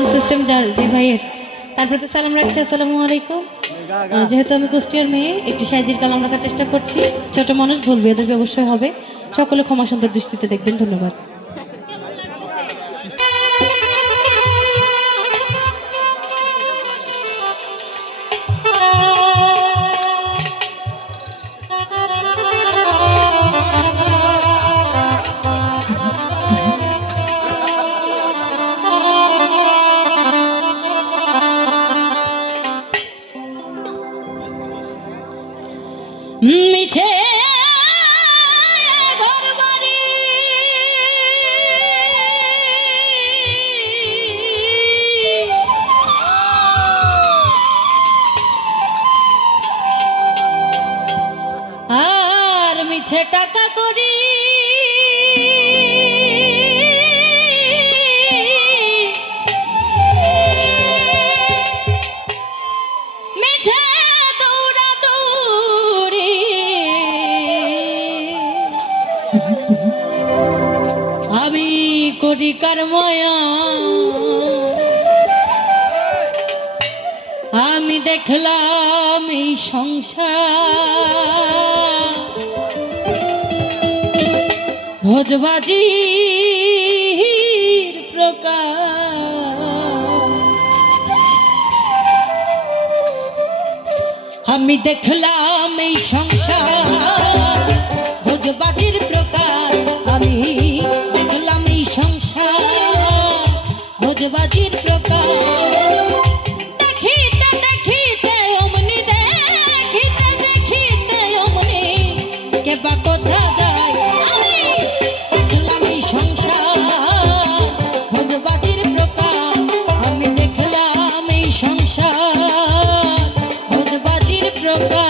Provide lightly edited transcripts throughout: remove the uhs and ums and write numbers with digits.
Sound system যার যে ভাইয়ের তার প্রতি সালাম রাখছি, আসসালামু আলাইকুম। যেহেতু আমি কুষ্টিয়ার মেয়ে, একটি সাইজির কালাম রাখার চেষ্টা করছি। ছোট মানুষ ভুল বেয়াদবি অবশ্যই হবে, সকলে ক্ষমা সুন্দর দৃষ্টিতে দেখবেন। ধন্যবাদ। মিছে ঘরবাড়ি আর মিছে টাকা করি মিছে দৌড়াদৌড়ি আমি করি কার মায়া, আমি দেখলাম এই সংসার ভোজবাজির প্রকার, আমি দেখলাম এই সংসার ভোজবাজির প্রকার, আমি দেখলাম এই সংসার ভোজবাজির প্রকার। দেখিতে দেখিতে অমনি, দেখিতে দেখিতে অমনি, কে বা কোথা যায়, আমি দেখলাম এই সংসার ভোজবাজির প্রকার, আমি দেখলাম এই সংসার ভোজবাজির প্রকার।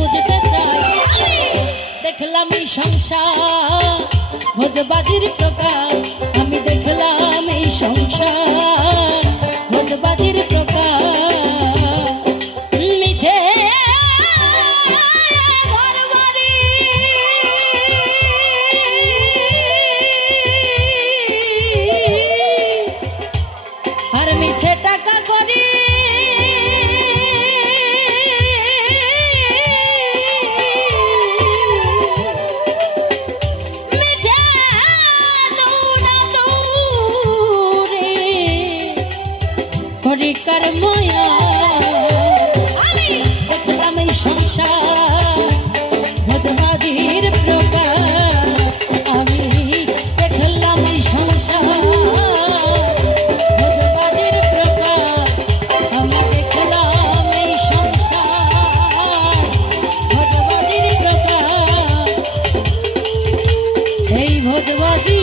বুঝতে চাই। আমি দেখলাম এই সংসার ভোজবাজির প্রকার, আমি দেখলাম এই সংসার ভোজবাজির প্রকার। মিছে ঘরবাড়ি আর মিছে টাকা করি, হরিকার মায়া। আমি দেখলাম এই সংসার ভোজবাজির প্রকার, আমি দেখলাম এই সংসার ভোজবাজির প্রকার, আমি দেখলাম এই সংসার ভোজবাজির প্রকার, এই ভোজবাজি